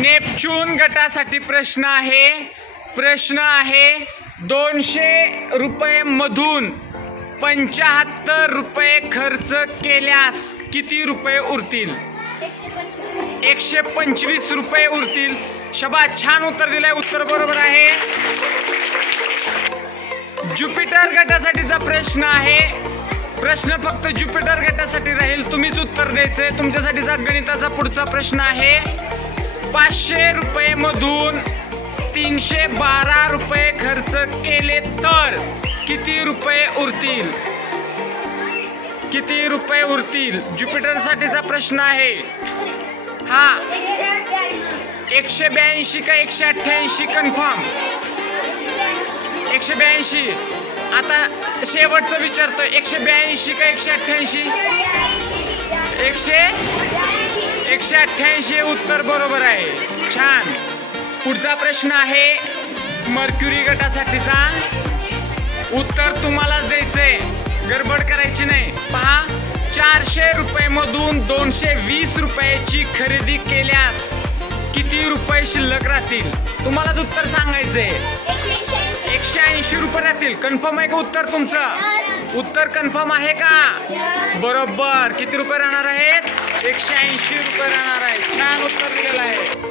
Neptune गटासाठी प्रश्न आहे 200 रुपये मधून 75 रुपये खर्च केल्यास किती रुपये उरतील? 125 रुपये उरतील। शाबास, छान उत्तर दिलंय, उत्तर बरोबर आहे। ज्युपिटर गटासाठीचा प्रश्न आहे, प्रश्न फक्त ज्युपिटर गटासाठी राहील, तुम्हीच उत्तर द्यायचंय। तुमच्यासाठीचा गणिताचा पुढचा प्रश्न आहे 500 रुपये मधून 312 रुपये खर्च केले तर किती रुपये उरतील? किती रुपये उरतील? ज्युपिटर साठीचा प्रश्न आहे हा। 182 का 188 कन्फर्म? 182। आता शेवटचं विचारतो, 182 का 188? 188 उत्तर बरोबर आहे, छान। पुढचा प्रश्न आहे मर्क्युरी गटासाठीचा, उत्तर तुम्हालाच द्यायचंय, गडबड करायची नाही। पहा, 400 रुपये मधून 220 रुपयाची खरेदी केल्यास किती रुपये शिल्लक राहतील? तुम्हालाच उत्तर सांगायचंय। 180 रुपये राहतील। कन्फर्म आहे का उत्तर तुमचं? उत्तर कन्फर्म आहे का? बरोबर। किती रुपये राहणार आहेत? 180 रुपये राहणार आहेत। छान उत्तर दिलेलं आहे।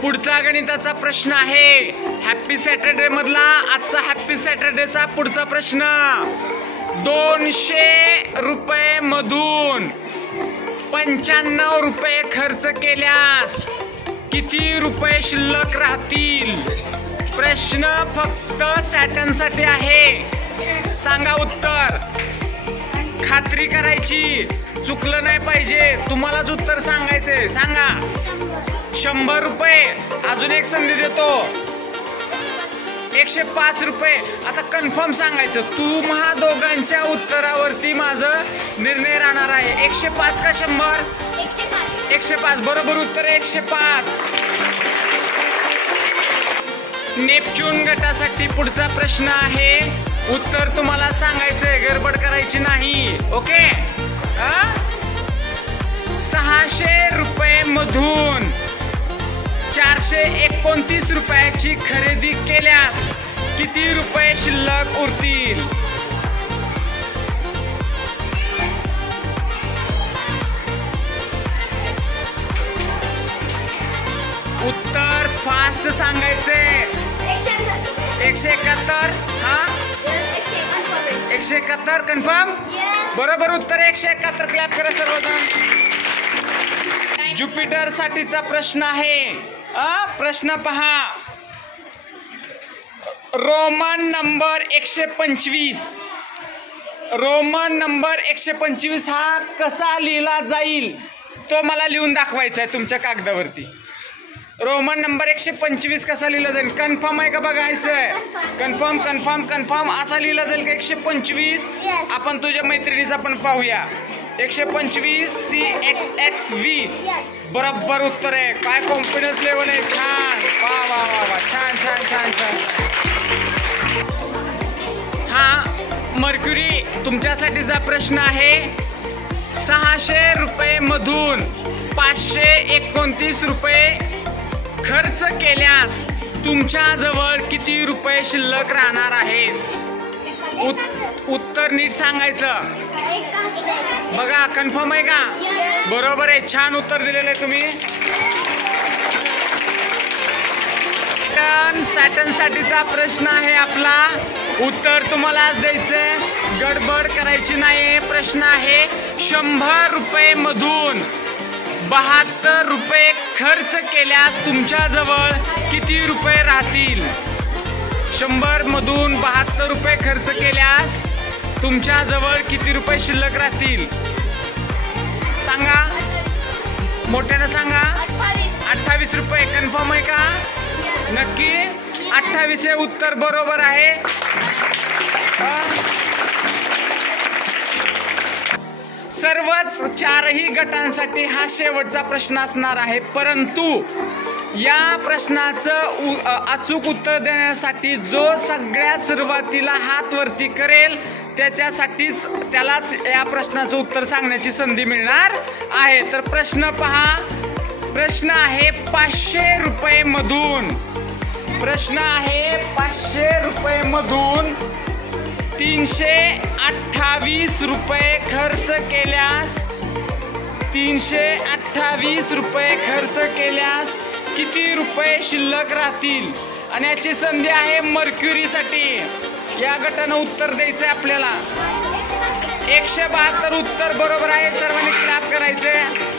पुढचा गणिताचा प्रश्न आहे हॅपी सॅटरडे मधला, आजचा हॅपी सॅटरडेचा पुढचा प्रश्न। 200 रुपये मधून 95 रुपये खर्च केल्यास किती रुपये शिल्लक राहतील? प्रश्न फक्त सॅटर्न साठी आहे, सांगा उत्तर। खात्री करायची, चुकलं नाही पाहिजे, तुम्हालाच उत्तर सांगायचंय, सांगा। 100 रुपये। अजून एक संधी देतो, 105 रुपये। आता कन्फर्म सांगायचं, तुम्हा दोघांच्या उत्तरावरती माझं निर्णय राहणार आहे। 105 का 100? 105 बरोबर उत्तर आहे, 105। नेपच्यून गटासाठी पुढचा प्रश्न आहे, उत्तर तुम्हाला सांगायचंय, गडबड करायची नाही, ओके? 600 रुपये मधून 429 रुपयाची खरेदी केल्यास किती रुपये शिल्लक उरतील? उत्तर फास्ट सांगायचे। 171। हा, 171 कन्फर्म? बरोबर उत्तर 171। क्लॅप करा सर्वजण। ज्युपिटर साठीचा प्रश्न आहे, प्रश्न पहा, रोमन नंबर 125, रोमन नंबर 125 हा कसा लिहिला जाईल तो मला लिहून दाखवायचा आहे तुमच्या कागदावरती। रोमन नंबर 125 कसा लिहिला जाईल? कन्फर्म आहे का बघायचंय? कन्फर्म कन्फर्म कन्फर्म असा लिहिला जाईल का 125? आपण तुझ्या मैत्रिणीचा पण पाहूया। 125 CXXV बरोबर उत्तर आहे। काय कॉन्फिडन्स लेवल आहे, छान, वा वा वा वा, छान छान छान छान। हा मर्क्युरी तुमच्यासाठीचा प्रश्न आहे, 600 रुपये मधून 529 रुपये खर्च केल्यास तुमच्याजवळ किती रुपये शिल्लक राहणार आहेत? उत्तर नीट सांगायचं बघा। कन्फर्म आहे का? बरोबर आहे, छान उत्तर दिलेलं आहे तुम्ही। सॅटर्न साठीचा प्रश्न आहे आपला, उत्तर तुम्हालाच द्यायचंय, गडबड करायची नाही। प्रश्न आहे 100 रुपये मधून 72 रुपये खर्च केल्यास तुमच्याजवळ किती रुपये राहतील? 100 मधून 72 रुपये खर्च केल्यास तुमच्याजवळ किती रुपये शिल्लक राहतील? सांगा, मोठ्यानं सांगा। 28 रुपये। कन्फर्म आहे का? नक्की 28 हे उत्तर बरोबर आहे। सर्वच चारही गटांसाठी हा शेवटचा प्रश्न असणार आहे, परंतु या प्रश्नाचं अचूक उत्तर देण्यासाठी जो सगळ्यात सुरुवातीला हात वरती करेल त्यालाच या प्रश्नाचं उत्तर सांगण्याची संधी मिळणार आहे। तर प्रश्न पहा, प्रश्न आहे 500 रुपये मधून, प्रश्न आहे 500 रुपये मधून 328 रुपये खर्च केल्यास, 328 रुपये खर्च केल्यास किती रुपये शिल्लक राहतील? आणि याची संधी आहे मर्क्युरीसाठी. या गटानं उत्तर द्यायचं आहे आपल्याला. 172 उत्तर बरोबर आहे. सर्वांनी क्लॅप करायचे.